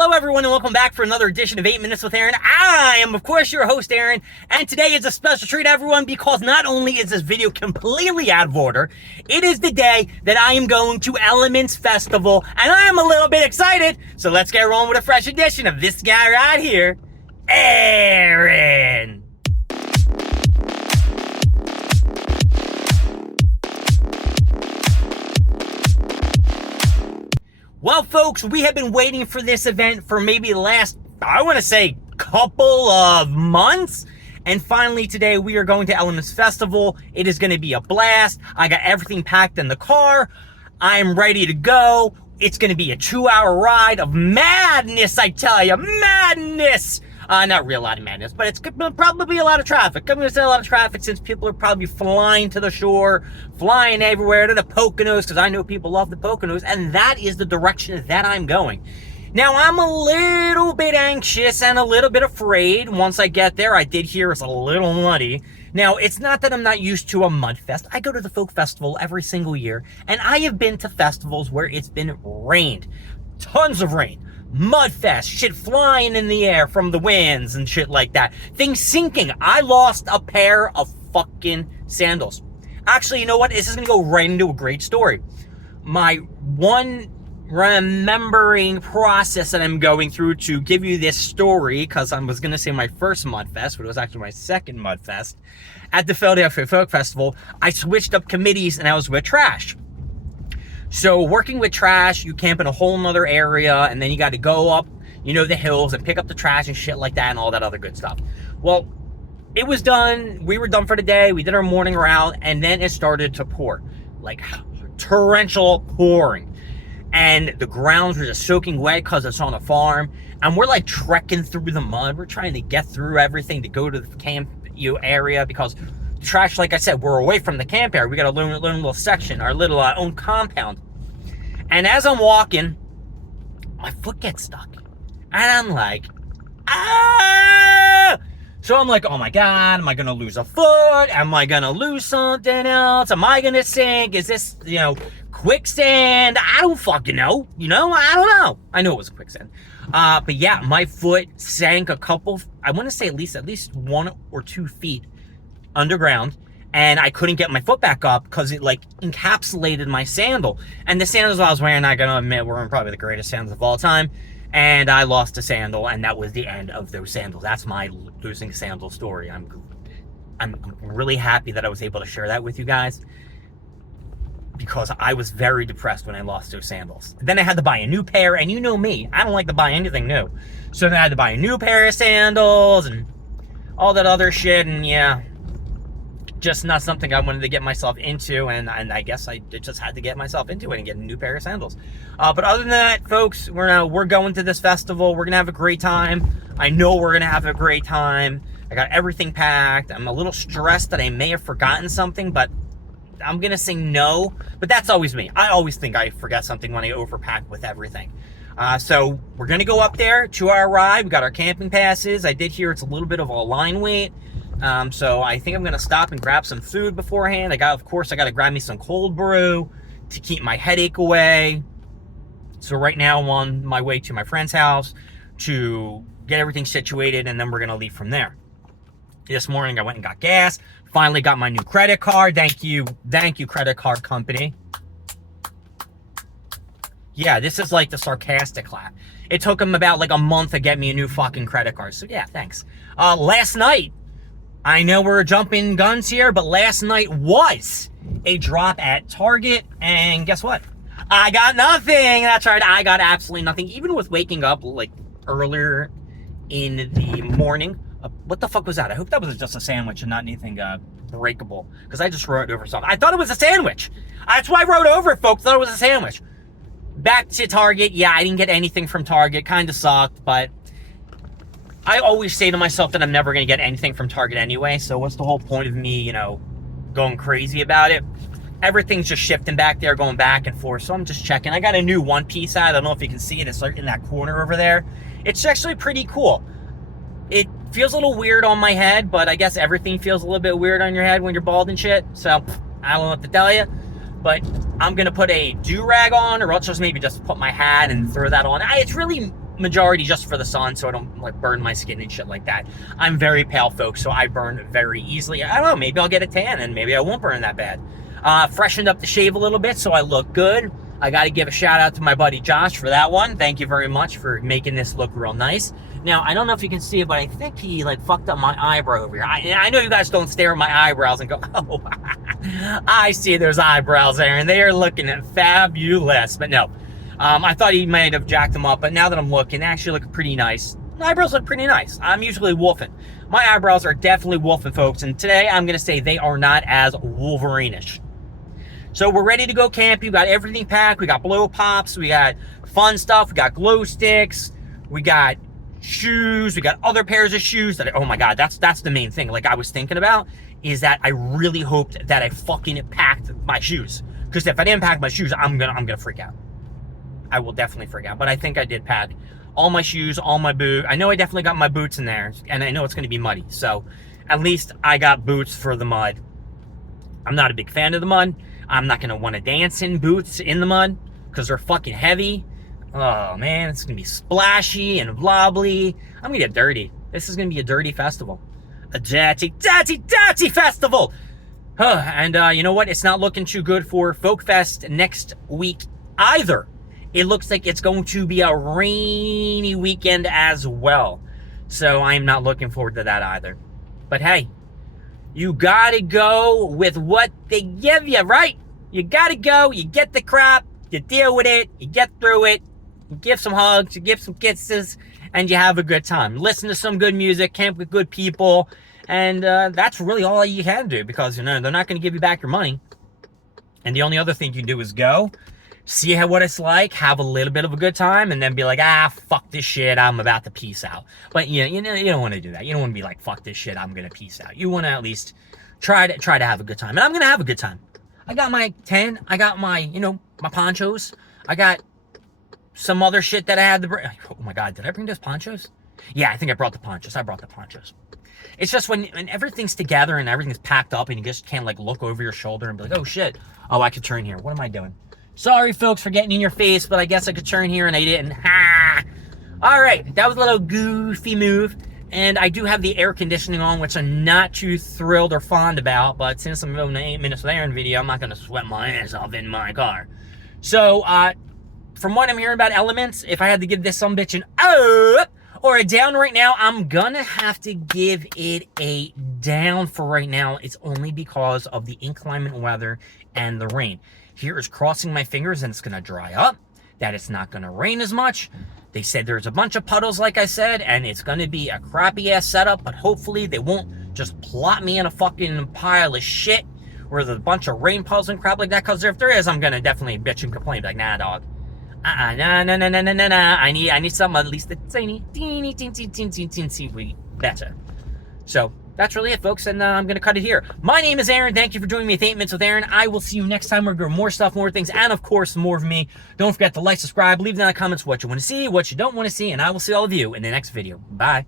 Hello everyone and welcome back for another edition of 8 Minutes with Aaron. I am of course your host Aaron, and today is a special treat everyone because not only is this video completely out of order, it is the day that I am going to Elements Festival and I am a little bit excited. So let's get rolling with a fresh edition of this guy right here, Aaron. Well, folks, we have been waiting for this event for maybe the last, I want to say, couple of months. And finally, today, we are going to Elements Festival. It is going to be a blast. I got everything packed in the car. I'm ready to go. It's going to be a 2-hour ride of madness, I tell you. Madness! Not real lot of madness, but it's probably a lot of traffic. I'm going to say a lot of traffic since people are probably flying to the shore, flying everywhere to the Poconos, because I know people love the Poconos, and that is the direction that I'm going. Now, I'm a little bit anxious and a little bit afraid once I get there. I did hear it's a little muddy. Now, it's not that I'm not used to a mud fest. I go to the folk festival every single year, and I have been to festivals where it's been rained. Tons of rain. Mud fest, shit flying in the air from the winds and shit like that. Things sinking. I lost a pair of fucking sandals. Actually, you know what? This is going to go right into a great story. My one remembering process that I'm going through to give you this story, because I was going to say my first mud fest, but it was actually my second mud fest, at the Philadelphia Folk Festival, I switched up committees and I was with trash. So working with trash, you camp in a whole nother area, and then you got to go up, the hills and pick up the trash and shit like that and all that other good stuff. Well, it was done. We were done for the day. We did our morning round, and then it started to pour. Like torrential pouring. And the grounds were just soaking wet because it's on a farm. And we're like trekking through the mud. We're trying to get through everything to go to the camp area because trash, like I said, we're away from the camp area. We got a little section, our little own compound. And as I'm walking, my foot gets stuck. And I'm like, ah! So I'm like, oh my God, am I going to lose a foot? Am I going to lose something else? Am I going to sink? Is this, quicksand? I don't fucking know. I don't know. I know it was quicksand. But yeah, my foot sank a couple, I want to say at least 1 or 2 feet underground, and I couldn't get my foot back up because it encapsulated my sandal. And the sandals I was wearing, I gotta admit, were probably the greatest sandals of all time. And I lost a sandal, and that was the end of those sandals. That's my losing sandal story. I'm really happy that I was able to share that with you guys, because I was very depressed when I lost those sandals. Then I had to buy a new pair, and you know me, I don't like to buy anything new. So then I had to buy a new pair of sandals and all that other shit, and yeah, just not something I wanted to get myself into, and I guess I just had to get myself into it and get a new pair of sandals. But other than that, folks, we're going to this festival. We're gonna have a great time. I know we're gonna have a great time. I got everything packed. I'm a little stressed that I may have forgotten something, but I'm gonna say no. But that's always me. I always think I forget something when I overpack with everything. So we're gonna go up there, 2-hour ride. We got our camping passes. I did hear it's a little bit of a line wait. So I think I'm going to stop and grab some food beforehand. Of course, I got to grab me some cold brew to keep my headache away. So right now I'm on my way to my friend's house to get everything situated, and then we're going to leave from there. This morning I went and got gas. Finally got my new credit card. Thank you, credit card company. Yeah, this is like the sarcastic clap. It took them about a month to get me a new fucking credit card. So yeah, thanks. Last night, I know we're jumping guns here, but last night was a drop at Target, and guess what? I got nothing. That's right, I got absolutely nothing. Even with waking up earlier in the morning. What the fuck was that? I hope that was just a sandwich and not anything breakable, because I just wrote over something. I thought it was a sandwich. That's why I wrote over it, folks. Thought it was a sandwich. Back to Target. Yeah, I didn't get anything from Target. Kind of sucked, but I always say to myself that I'm never going to get anything from Target anyway, so what's the whole point of me, going crazy about it? Everything's just shifting back there, going back and forth, so I'm just checking. I got a new one-piece out. I don't know if you can see it. It's in that corner over there. It's actually pretty cool. It feels a little weird on my head, but I guess everything feels a little bit weird on your head when you're bald and shit, so I don't know what to tell you. But I'm going to put a do-rag on, or else just maybe just put my hat and throw that on. It's really majority just for the sun, so I don't like burn my skin and shit like that. I'm very pale, folks, so I burn very easily. I don't know, maybe I'll get a tan and maybe I won't burn that bad. Freshened up the shave a little bit so I look good. I got to give a shout out to my buddy Josh for that one. Thank you very much for making this look real nice. Now, I don't know if you can see it, but I think he like fucked up my eyebrow over here. I know you guys don't stare at my eyebrows and go, oh, I see those eyebrows there, and they are looking fabulous. But no, I thought he might have jacked them up, but now that I'm looking, they actually look pretty nice. My eyebrows look pretty nice. I'm usually wolfing. My eyebrows are definitely wolfing, folks, and today I'm going to say they are not as Wolverine-ish. So we're ready to go camp. We got everything packed. We got blow pops. We got fun stuff. We got glow sticks. We got shoes. We got other pairs of shoes that, oh my God, that's the main thing. Like I was thinking about is that I really hoped that I fucking packed my shoes. Because if I didn't pack my shoes, I'm gonna freak out. I will definitely freak out. But I think I did pack all my shoes, all my boots. I know I definitely got my boots in there, and I know it's gonna be muddy. So at least I got boots for the mud. I'm not a big fan of the mud. I'm not going to want to dance in boots in the mud because they're fucking heavy. Oh, man, it's going to be splashy and wobbly. I'm going to get dirty. This is going to be a dirty festival. A dirty festival. And you know what? It's not looking too good for Folk Fest next week either. It looks like it's going to be a rainy weekend as well. So I'm not looking forward to that either. But hey, you gotta go with what they give you, right? You gotta go, you get the crap, you deal with it, you get through it, you give some hugs, you give some kisses, and you have a good time. Listen to some good music, camp with good people, and that's really all you can do because, you know, they're not gonna give you back your money. And the only other thing you can do is go, see what it's like, have a little bit of a good time, and then be like, fuck this shit, I'm about to peace out. But you don't want to do that. You don't want to be like, fuck this shit, I'm gonna peace out. You want to at least try to have a good time, and I'm gonna have a good time. I got my tent, I got my, my ponchos, I got some other shit that I had to bring. Oh my God, did I bring those ponchos? Yeah, I think I brought the ponchos. It's just when everything's together and everything's packed up and you just can't like look over your shoulder and be like, oh shit, oh I could turn here. What am I doing? Sorry, folks, for getting in your face, but I guess I could turn here and I didn't. Ha! All right, that was a little goofy move. And I do have the air conditioning on, which I'm not too thrilled or fond about. But since I'm doing an 8 minutes of Aaron video, I'm not going to sweat my ass off in my car. So, from what I'm hearing about elements, if I had to give this sumbitch an up or a down right now, I'm going to have to give it a down for right now. It's only because of the inclement weather and the rain. Here is crossing my fingers and it's going to dry up, that it's not going to rain as much. They said there's a bunch of puddles, like I said, and it's going to be a crappy-ass setup, but hopefully they won't just plop me in a fucking pile of shit where there's a bunch of rain puddles and crap like that, because if there is, I'm going to definitely bitch and complain. Be like, nah, dog. Nah. I need something at least that's teeny better. So, that's really it, folks, and I'm going to cut it here. My name is Aaron. Thank you for joining me at 8 Minutes with Aaron. I will see you next time. We're going to more stuff, more things, and, of course, more of me. Don't forget to like, subscribe, leave down in the comments what you want to see, what you don't want to see, and I will see all of you in the next video. Bye.